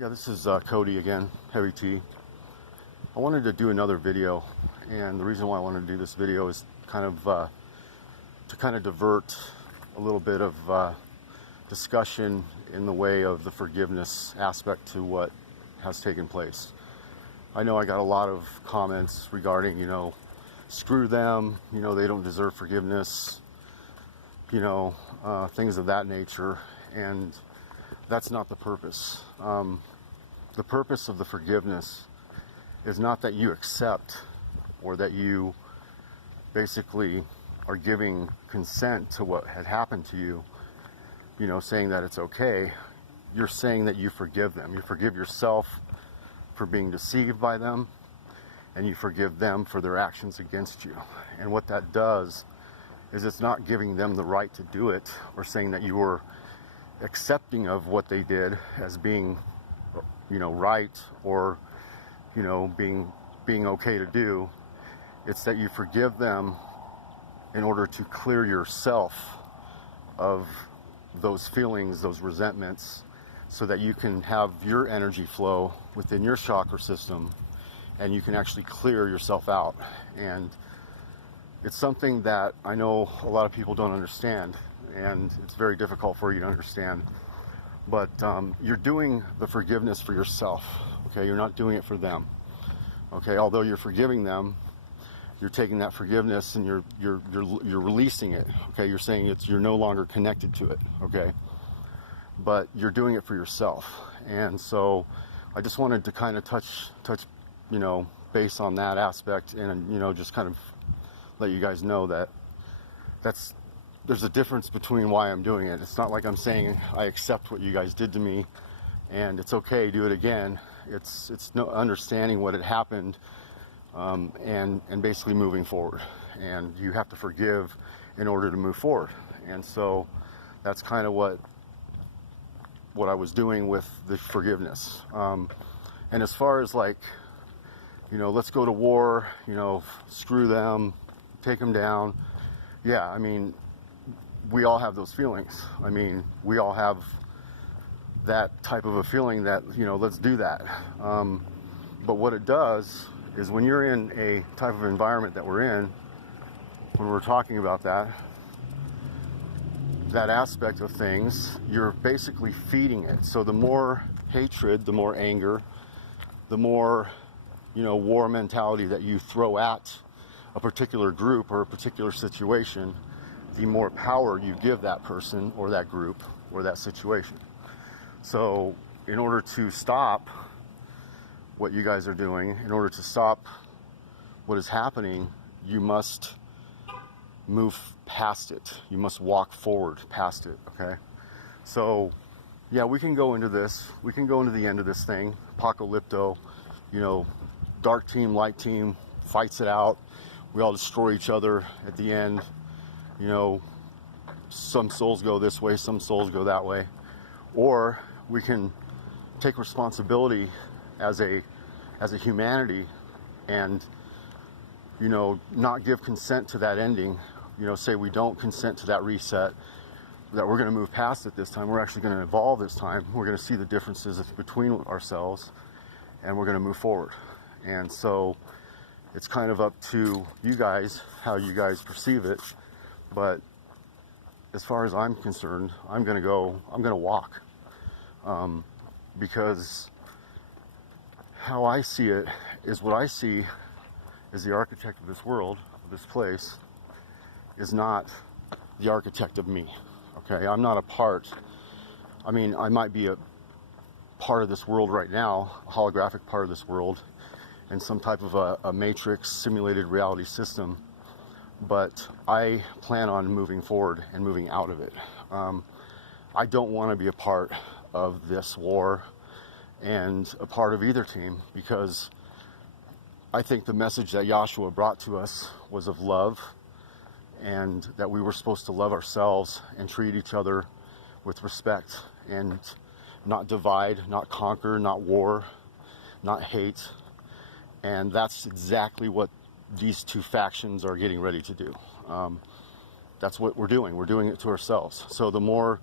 Yeah, this is Cody again, Heavy T. I wanted to do another video, and the reason why I wanted to do this video is to divert a little bit of discussion in the way of the forgiveness aspect to what has taken place. I know I got a lot of comments regarding, screw them, they don't deserve forgiveness, things of that nature, and that's not the purpose. The purpose of the forgiveness is not that you accept or that you basically are giving consent to what had happened to you, saying that it's okay. You're saying that you forgive them. You forgive yourself for being deceived by them, and you forgive them for their actions against you. And what that does is it's not giving them the right to do it or saying that you were accepting of what they did as being, right or, being okay to do. It's that you forgive them in order to clear yourself of those feelings, those resentments, so that you can have your energy flow within your chakra system and you can actually clear yourself out. And it's something that I know a lot of people don't understand, and it's very difficult for you to understand. But you're doing the forgiveness for yourself, okay? You're not doing it for them, okay? Although you're forgiving them, you're taking that forgiveness and you're releasing it, okay? You're saying you're no longer connected to it, okay? But you're doing it for yourself. And so I just wanted to kind of touch base on that aspect, and just kind of let you guys know that there's a difference between why I'm doing it. It's not like I'm saying I accept what you guys did to me and it's okay, do it again. It's no understanding what had happened, and basically moving forward. And you have to forgive in order to move forward. And so that's kind of what I was doing with the forgiveness. And as far as let's go to war, screw them, take them down. Yeah, I mean, we all have those feelings. I mean, we all have that type of a feeling that, let's do that. But what it does is when you're in a type of environment that we're in, when we're talking about that aspect of things, you're basically feeding it. So the more hatred, the more anger, the more, war mentality that you throw at a particular group or a particular situation, the more power you give that person or that group or that situation. So in order to stop what you guys are doing, in order to stop what is happening, you must move past it. You must walk forward past it, okay? So, yeah, we can go into this. We can go into the end of this thing. Apocalypto, dark team, light team, fights it out. We all destroy each other at the end. Some souls go this way, some souls go that way. Or we can take responsibility as a humanity and, not give consent to that ending. Say we don't consent to that reset, that we're going to move past it this time. We're actually going to evolve this time. We're going to see the differences between ourselves, and we're going to move forward. And so it's kind of up to you guys, how you guys perceive it. But as far as I'm concerned, I'm going to walk. Because how I see it is what I see as the architect of this world, of this place, is not the architect of me. Okay, I'm not a part. I mean, I might be a part of this world right now, a holographic part of this world, in some type of a matrix simulated reality system. But I plan on moving forward and moving out of it. I don't want to be a part of this war and a part of either team, because I think the message that Yahshua brought to us was of love, and that we were supposed to love ourselves and treat each other with respect and not divide, not conquer, not war, not hate. And that's exactly what these two factions are getting ready to do. That's what we're doing. We're doing it to ourselves. So the more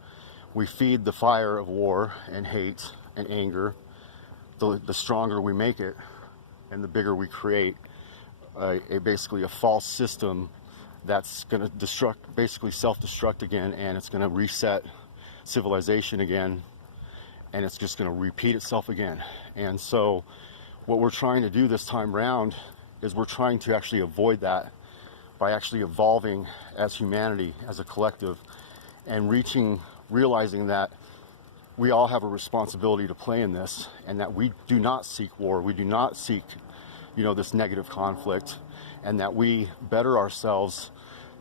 we feed the fire of war and hate and anger the stronger we make it and the bigger we create basically a false system that's going to basically self-destruct again, and it's going to reset civilization again, and it's just going to repeat itself again. And so what we're trying to do this time round is we're trying to actually avoid that by actually evolving as humanity, as a collective, and realizing that we all have a responsibility to play in this, and that we do not seek war, we do not seek, this negative conflict, and that we better ourselves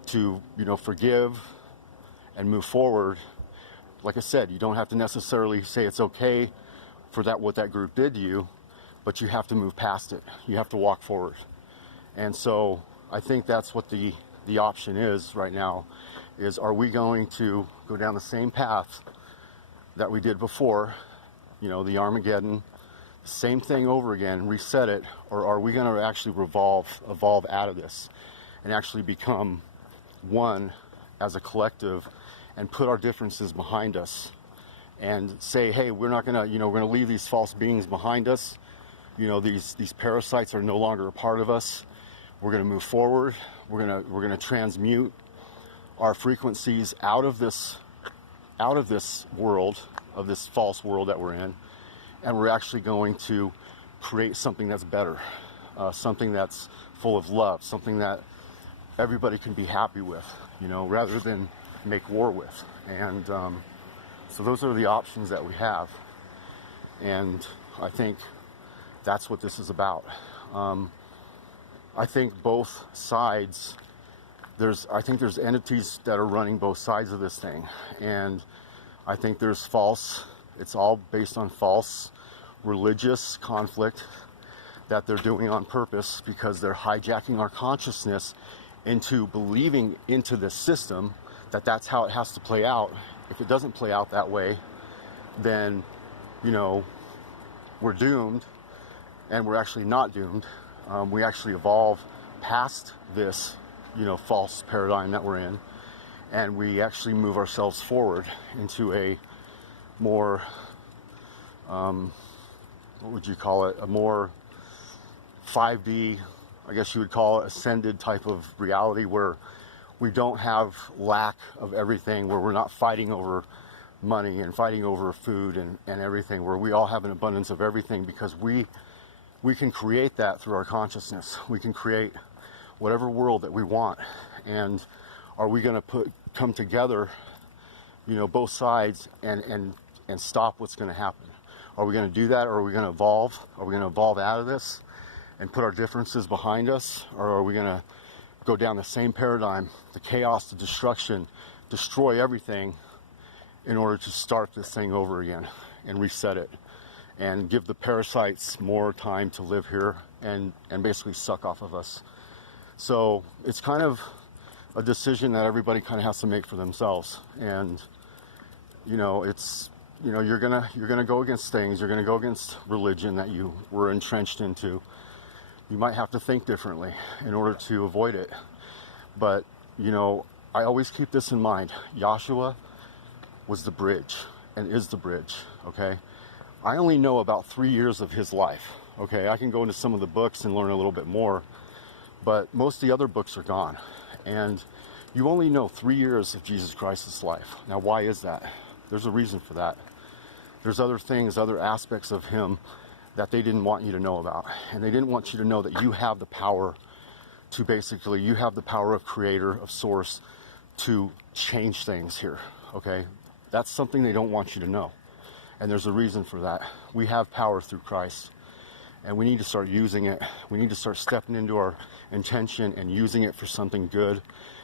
to, forgive and move forward. Like I said, you don't have to necessarily say it's okay for what that group did to you, but you have to move past it. You have to walk forward. And so I think that's what the option is right now, is are we going to go down the same path that we did before, the Armageddon, same thing over again, reset it, or are we going to actually evolve out of this and actually become one as a collective and put our differences behind us and say, hey, we're not going to, we're going to leave these false beings behind us. These parasites are no longer a part of us. We're going to move forward. We're going to transmute our frequencies out of this world, of this false world that we're in, and we're actually going to create something that's better, something that's full of love, something that everybody can be happy with, rather than make war with. And so those are the options that we have, and I think that's what this is about. I think both sides, there's entities that are running both sides of this thing, and I think it's all based on false religious conflict that they're doing on purpose, because they're hijacking our consciousness into believing into this system that's how it has to play out. If it doesn't play out that way, then we're doomed, and we're actually not doomed. We actually evolve past this false paradigm that we're in, and we actually move ourselves forward into a more what would you call it, a more 5D, I guess you would call it, ascended type of reality, where we don't have lack of everything, where we're not fighting over money and fighting over food and everything, where we all have an abundance of everything, because we can create that through our consciousness. We can create whatever world that we want. And are we going to come together, both sides, and stop what's going to happen? Are we going to do that, or are we going to evolve? Are we going to evolve out of this and put our differences behind us? Or are we going to go down the same paradigm, the chaos, the destruction, destroy everything in order to start this thing over again and reset it and give the parasites more time to live here and basically suck off of us? So it's kind of a decision that everybody kind of has to make for themselves. And you're gonna go against things. You're gonna go against religion that you were entrenched into. You might have to think differently in order to avoid it. But I always keep this in mind. Joshua was the bridge and is the bridge. Okay, I only know about 3 years of his life. Okay, I can go into some of the books and learn a little bit more, but most of the other books are gone, and you only know 3 years of Jesus Christ's life. Now, why is that? There's a reason for that. There's other things, other aspects of him that they didn't want you to know about. And they didn't want you to know that you have the power to you have the power of creator, of source, to change things here, okay? That's something they don't want you to know. And there's a reason for that. We have power through Christ, and we need to start using it. We need to start stepping into our intention and using it for something good,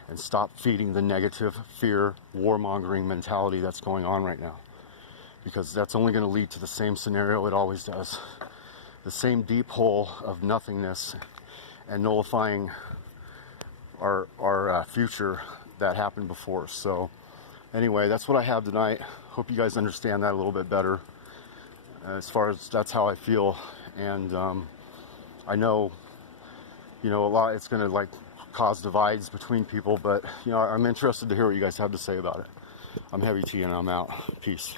and stop feeding the negative, fear, warmongering mentality that's going on right now. Because that's only going to lead to the same scenario it always does. The same deep hole of nothingness and nullifying our future that happened before. So anyway, that's what I have tonight. Hope you guys understand that a little bit better. As far as that's how I feel. And I know, a lot, it's going to cause divides between people, but I'm interested to hear what you guys have to say about it. I'm Heavy T, and I'm out. Peace.